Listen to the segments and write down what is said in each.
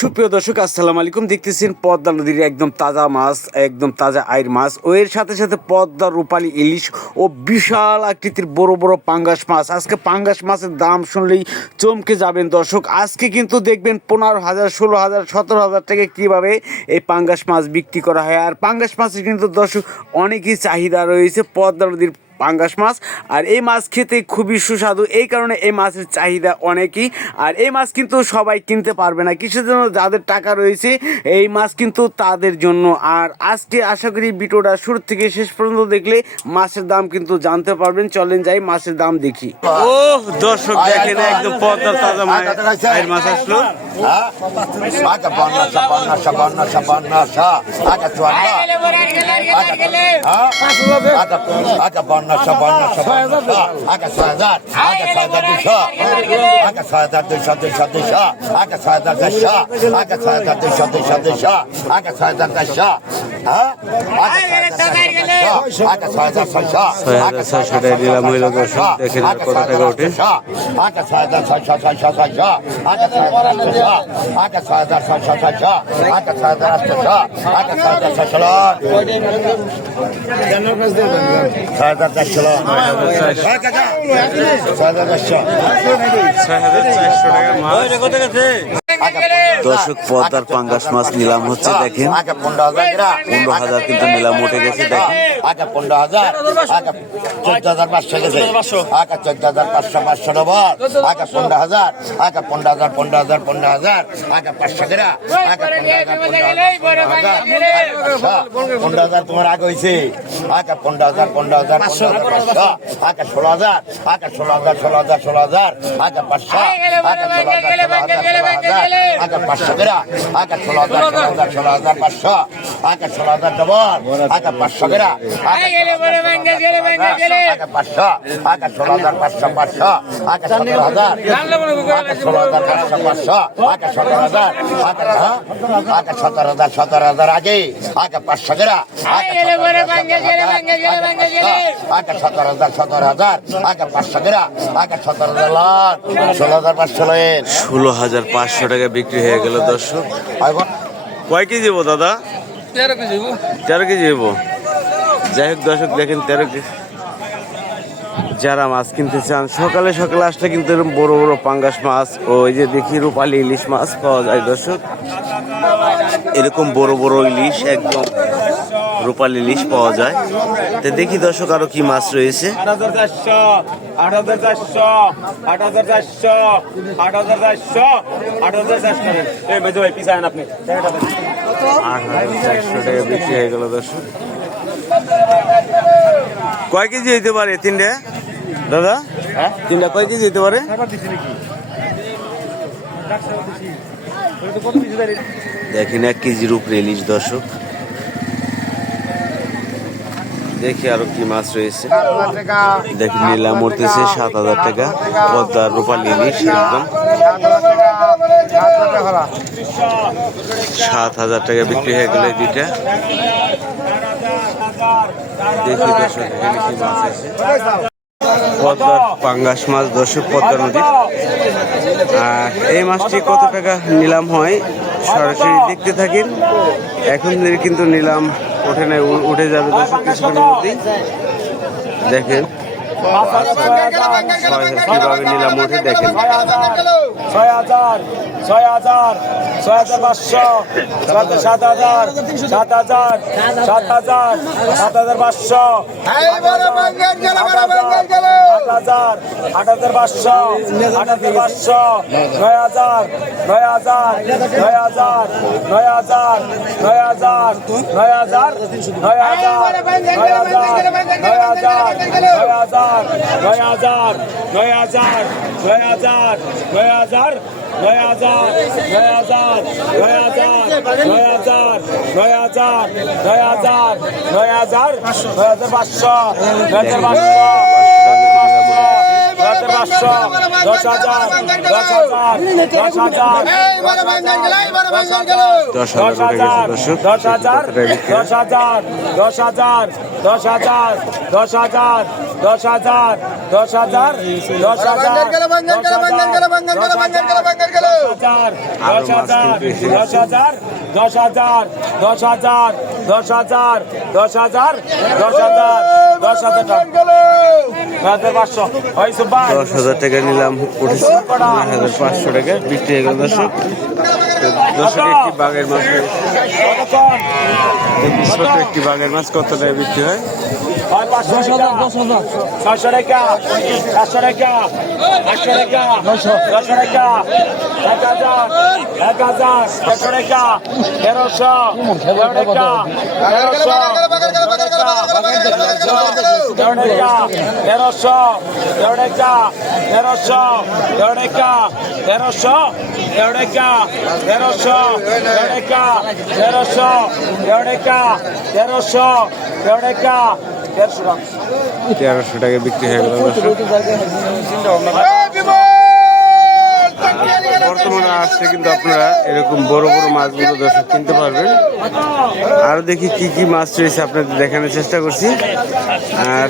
সুপ্রিয় দর্শক আসসালামু আলাইকুম। দেখতেছেন পদ্মা নদীর একদম তাজা মাছ, একদম তাজা আইর মাছ ও এর সাথে সাথে পদ্মা রূপালী ইলিশ ও বিশাল আকৃতির বড় বড় পাঙ্গাস মাছ। আজকে পাঙ্গাস মাছের দাম শুনলেই চমকে যাবেন দর্শক। আজকে কিন্তু দেখবেন 15,000, 16,000, 17,000 টাকা কীভাবে এই পাঙ্গাস মাছ বিক্রি করা হয়। আর পাঙ্গাস মাছের কিন্তু দর্শক অনেকই চাহিদা রয়েছে পদ্মা নদীর পাঙ্গাস মাছ। আর এই মাছ খেতে খুবই সুস্বাদু, এই কারণে এই মাছের চাহিদা অনেকই। আর এই মাছ কিন্তু সবাই কিনতে পারবে না, কিসের জন্য? যাদের টাকা রয়েছে এই মাছ কিন্তু তাদের জন্য। আর আজকে আশা করি ভিডিওটা শুরু থেকে শেষ পর্যন্ত দেখলে মাছের দাম কিন্তু জানতে পারবেন। চলেন যাই মাছের দাম দেখি। ও দর্শক দেখেন একদম পদ্মার তাজা মাছ আসলো। দর্শক পদ্মার পাঙ্গাস মাছ নিলাম হচ্ছে, দেখেন 15,000 কিন্তু নিলাম উঠে গেছে। দেখেন 15,000, 14,500 গেছে, 14,500, 500 ডবল, 15,000, 15,000, 15,000, 15,000, 500 গেরা, 15,000 তোমার আগে হয়েছে, 15,000, 15,000, 500, 16,000, 16,000, 16,000, 16,000, 500, 500 গেরা, 16,000, 16,000, 16,000, 500, 16,000 ডবল, 500 গেরা, 500, 16,000, 500, 500, 17,000, 16,000, 500, 500, 17,000, 17,000, 17,000 আগে, 500 গেরা, 17,000, 17,000, 500 গেরা, 17,000 লাখ, 16,500 লেন, 16,500 টাকা বিক্রি হয়ে গেল দর্শক। কয় কেজি যাবো দাদা? 13 কেজি যাবো। যাই হোক দর্শক দেখেন 13 কেজি। যারা মাছ কিনতে চান সকালে সকালে আসলে কিন্তু এরকম বড় বড় পাঙ্গাস মাছ ও এই যে দেখি রূপালী ইলিশ মাছ পাওয়া যায় দর্শক। এরকম বড় বড় ইলিশ, একদম রূপালী ইলিশ পাওয়া যায়। তো দেখি দর্শক আরো কি মাছ রয়েছে। 8,400, 8,400, 8,400, 8,400, 8,400 এই মেজো ভাই পিছায়েন আপনি। 8,400 টাকা বিক্রি হয়ে গেল দর্শক। কয় কেজি হইতে পারে তিনটা দাদা? হ্যাঁ, তিনটা কয় কেজি হইতে পারে? দেখেন 1 কেজির উপরে ইলিশ দর্শক। দেখি আরো কি মাছ রয়েছে। দেখি নিলাম উঠতেছে 7,000 টাকা পদ্মার রূপালী ইলিশ, একদম 7,000 টাকা বিক্রি হয়ে গেল এই দুইটা। দেখি দর্শক এখানে কি মাছ আছে। পদ্মার পাঙ্গাস মাছ দর্শক, পদ্মা নদীর। আর এই মাছটি কত টাকা নিলাম হয় সরাসরি দেখতে থাকেন। এখন কিন্তু নিলাম ওঠে না, উঠে যাবে দর্শক কিছুক্ষণের মধ্যেই। দেখেন কিভাবে নিলাম উঠে, দেখেন 6,000, 6,000, 6,500, 7,000, 7,000, 7,000, 7,500, 8,000, 8,500, 8,500, 9,000, 9,000, 9,000, 9,000, 9,000, 9,000, 9,000, 9,000, 9,000, 9,000, 9,000, 9,000, 9,000, 9,000, 9,000, 9,000, 9,000, 9,000, 9,000, 500, 9,500, 9,500, 500 10,000 10,000 10,000 টাকা নিলাম উঠেছে 9,500 টাকা বিক্রি হয়ে গেল দর্শক। দর্শক একটি বাঘের মাছ ছোট একটি বাঘের মাছ কত টাকা বিক্রি হয়? 600 টাকা 700 টাকা 800 টাকা 900 টাকা 1,000 1,000 টাকা 1,300 টাকা 1300 টাকা বিক্রি হয়ে গেল দর্শক। বর্তমানে আসছে কিন্তু আপনারা এরকম বড় বড় মাছগুলো দর্শক কিনতে পারবেন। আরো দেখি কি কি মাছ রয়েছে আপনাদের দেখানোর চেষ্টা করছি। আর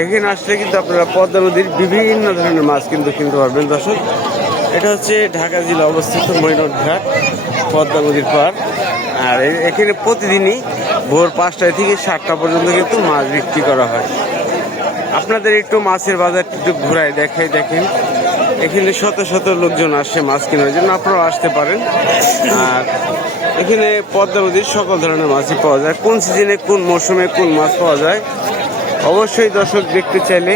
এখানে আসলে কিন্তু আপনারা পদ্মা নদীর বিভিন্ন ধরনের মাছ কিন্তু কিনতে পারবেন দর্শক। এটা হচ্ছে ঢাকা জেলা অবস্থিত মৈনট ঘাট পদ্মা নদীর পার। আর এখানে প্রতিদিনই ভোর 5টায় থেকে 7টা পর্যন্ত কিন্তু মাছ বিক্রি করা হয়। আপনাদের একটু মাছের বাজার একটু ঘুরায় দেখাই, দেখেন এখানে শত শত লোকজন আসে মাছ কেনার জন্য, আপনারাও আসতে পারেন। আর এখানে পদ্মা নদীর সকল ধরনের মাছই পাওয়া যায়। কোন সিজনে কোন মৌসুমে কোন মাছ পাওয়া যায় অবশ্যই দর্শক দেখতে চাইলে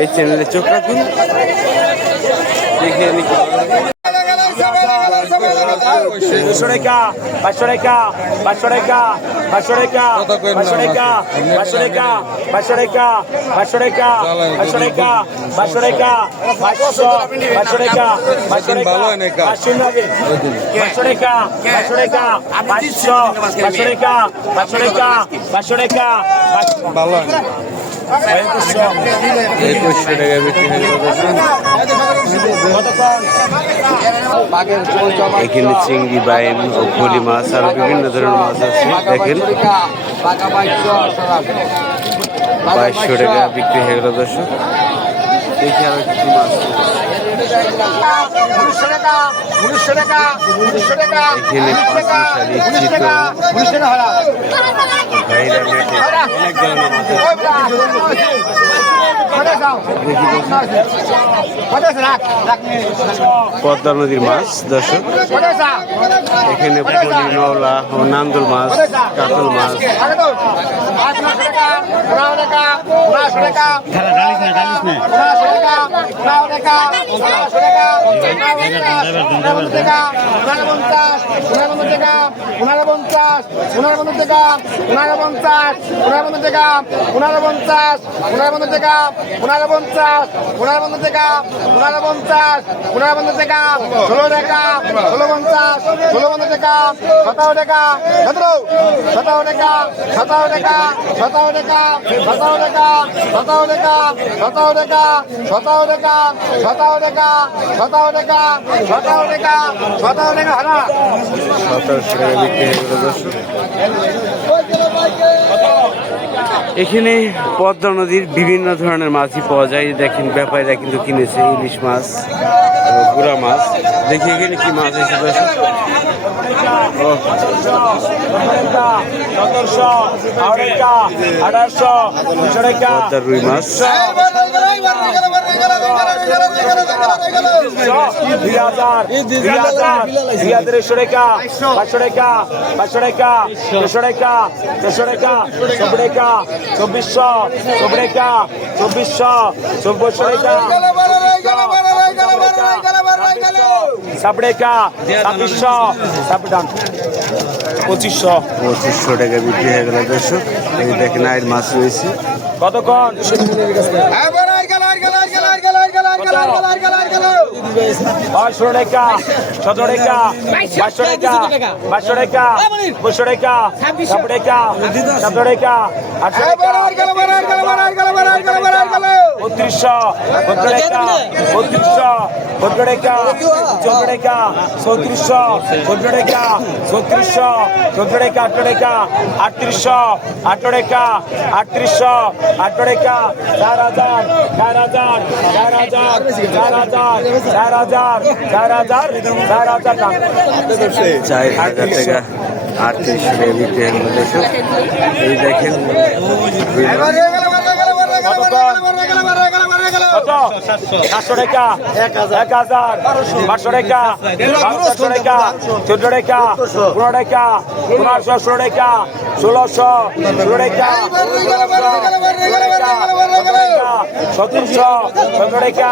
এই চ্যানেলে চোখ রাখুন, দেখে নিতে পারবেন। 200 টাকা 500 টাকা 500 টাকা 500 টাকা 500 টাকা 500 টাকা 500 টাকা 500 টাকা 500 টাকা 500 টাকা 500 টাকা 500 টাকা 500 টাকা 500 টাকা 500 টাকা 500 টাকা 500 টাকা 500 টাকা ভালো 2100 টাকা বিক্রি হয়ে গেল দর্শক। এখানে চিংড়ি, বাইম ও ফলি মাছ আর বিভিন্ন ধরনের মাছ আছে। দেখেন 2200 টাকা বিক্রি হয়ে গেল দর্শক। দেখি আরো কিছু মাছ এখানে পাঁচমিশালি, চিতল, গাইরা, মেটে অনেক ধরনের মাছ পদ্মা নদীর মাছ দর্শক। এখানে পলি, নওলা ও নান্দুল মাছ, কাতল মাছ, এখানে পদ্মা নদীর বিভিন্ন ধরনের মাছই পাওয়া যায়। দেখেন ব্যাপারীরা কিন্তু কিনেছে ইলিশ মাছ এবং গুড়া মাছ। দেখি এখানে কি মাছ আছে দর্শক। পদ্মার রুই মাছ, 2500 টাকা বিক্রি হয়ে গেল দর্শক। এই দেখেন আয়ের মাছ রয়েছে। কতক্ষণ 500 টাকা 17 টাকা 500 টাকা 500 টাকা 500 টাকা 17 টাকা 17 টাকা 800 টাকা 3200 32 টাকা 3200 32 টাকা 14 টাকা 3400 14 টাকা 3400 14 টাকা 8 টাকা 3800 8 টাকা 3800 8 টাকা 4000 4000 4000 4000 4000 4000 4000 টাকা 4,000 টাকা 3800 টাকা বিক্রি হলো দর্শক। এই দেখেন কত 700 টাকা 1000 500 টাকা 500 টাকা 14 টাকা 15 টাকা 1500 টাকা 1600 টাকা 1700 টাকা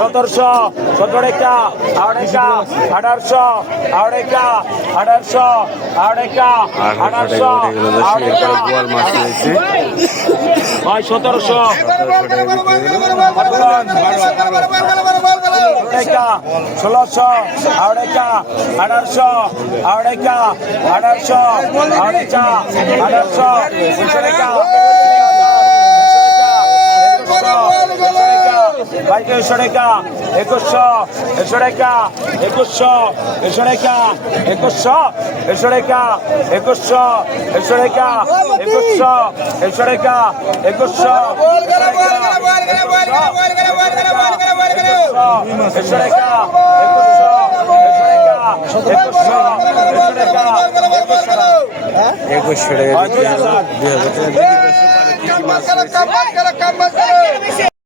1700 টাকা 1800 1800 1800 1800 1800 টাকা উঠে গেল দর্শক। এরপরে বোয়াল মাছ রয়েছে ভাই 1700 টাকা 1600 টাকা 1800 টাকা 1800 টাকা 1800 টাকা ভাই 100 টাকা 2100 টাকা 2100 টাকা 2100 টাকা 2100 টাকা 2100 টাকা 2100 টাকা বিক্রি হলো। 2000 টাকা বিক্রি দর্শক। আর কি কি মাছ রয়েছে